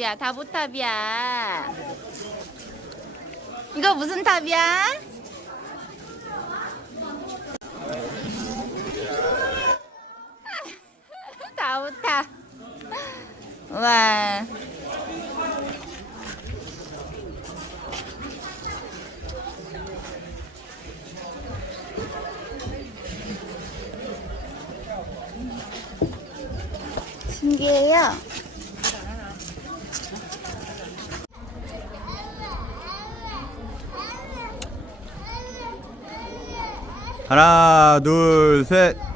탑이야? 다보탑이야. 이거 무슨 탑이야? 다보탑. 와. 신기해요. 하나, 둘, 셋.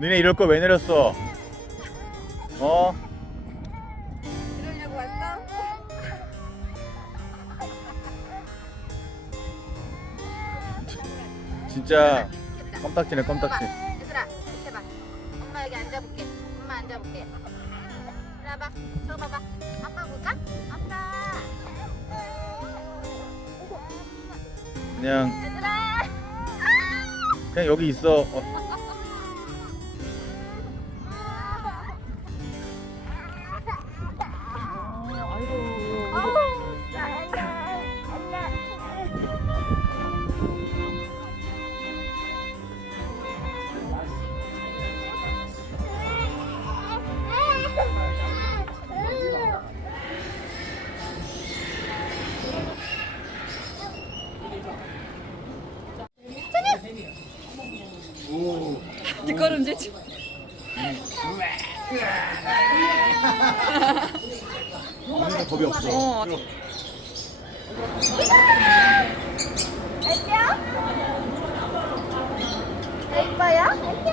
너네 이럴 거 왜 내렸어? 어? 이러려고 왔어? 진짜 껌딱지네 껌딱지. 얘들아, 이렇게 봐. 엄마 여기 앉아볼게. 엄마 앉아볼게. 이리 와봐. 저거 봐봐. 아빠 볼까? 아빠. 그냥 얘들아. 그냥 여기 있어. 어, 뒷걸음질. 너네가 겁이 없어. 어. 안녕. 예뻐요? 안녕.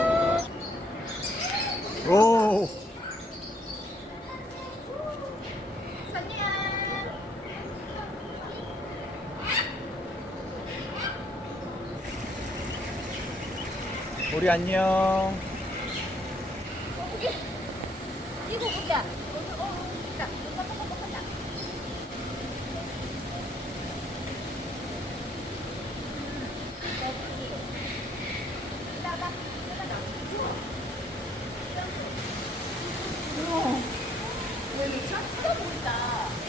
오. 우리 안녕. 보자. 어, 어, 보자.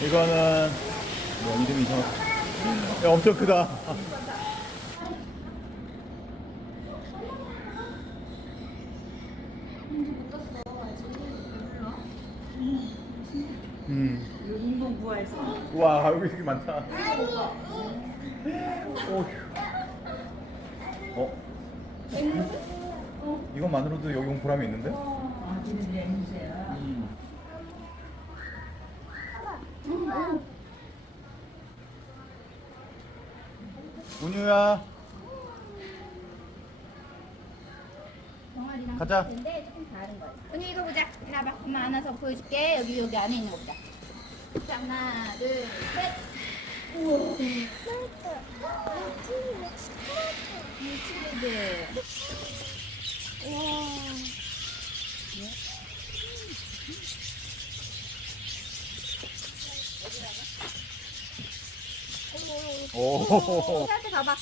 이거는 뭐 이름이 이상. 야 엄청 크다. 음. 인공 부화했어. 와 여기 되게 많다. 오. 어? 이것만으로도 여기 온 보람이 있는데? 음. 운유야 가자 근데 조금 다른 거야. 언니 이거 보자. 엄마 안아서 보여줄게. 여기 여기 안에 있는 거 보자. 자, 하나, 둘, 셋. 우와. 물치레드. 오 이렇게 가봐.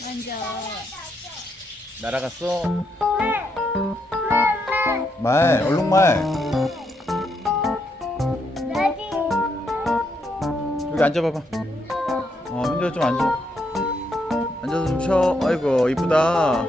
먼저. 날아갔어 말 얼룩 말 여기 앉아봐봐 어 민규야 좀 앉아 앉아서 좀 쉬어. 아이고 이쁘다.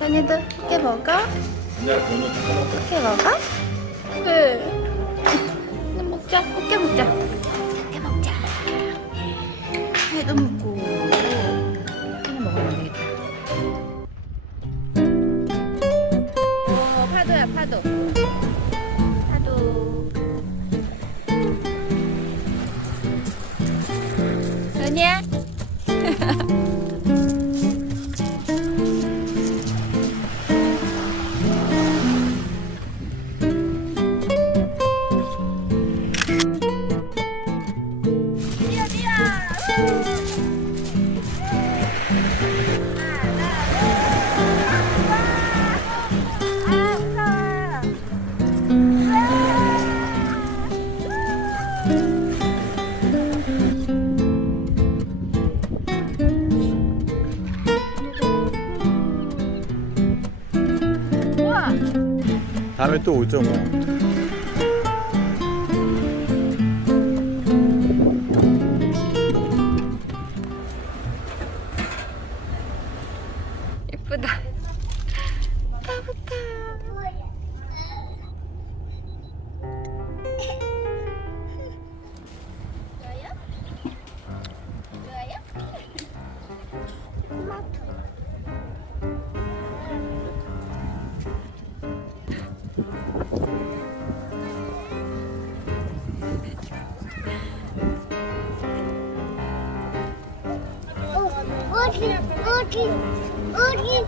찬이도 꽃게 먹어? 좀 먹어. 꽃게 먹어? 네 그래 먹자. 꽃게 먹자. 꽃게 먹자 회도 먹고 회는 먹으면 안 되겠다. 오 파도야 파도. 파도. 연이야 다음에 또 5.5 어디 어디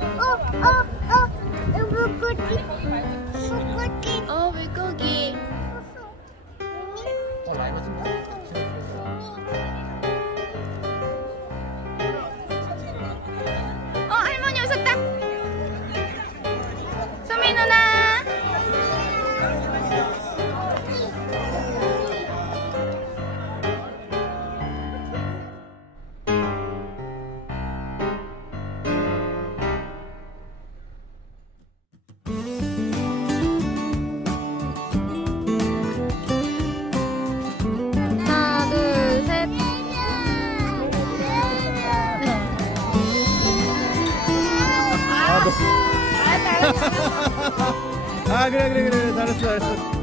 그래 그래 그래 잘했어 잘했어.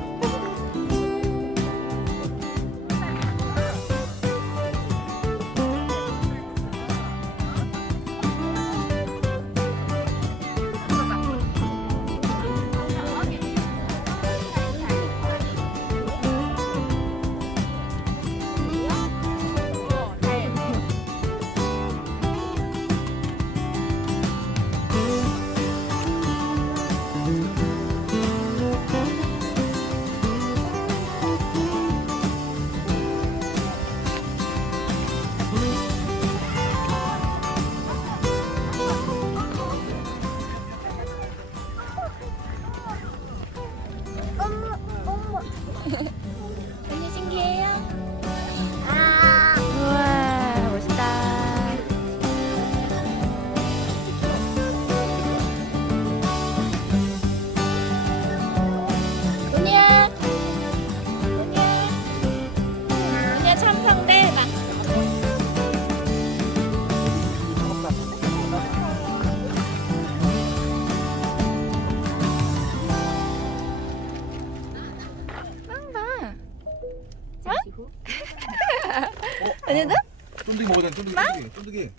쫀득이 쫀득이 쫀득이.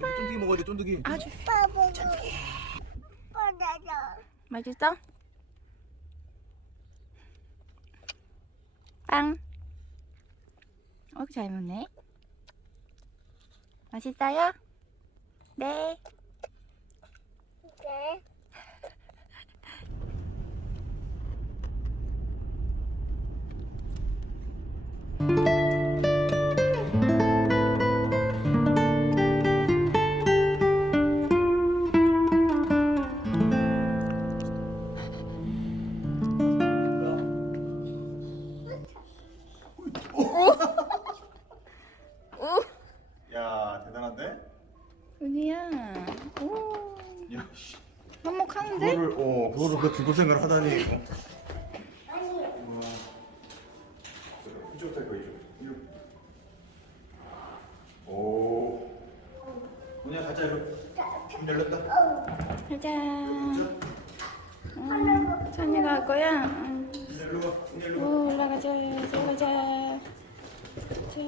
여기 쫀득이 먹어야 돼 쫀득이. 아주 맛있어? 빵. 어, 잘 먹네. 맛있어요? 네. 네 이쪽 탈 거, 이쪽. 이쪽. 오. 문야 가자, 이거. 문 열렸다. 가자. 응, 찬이가 할 거야? 문. 문. 오, 올라가자. 올라가자. 자,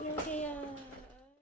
이러세요.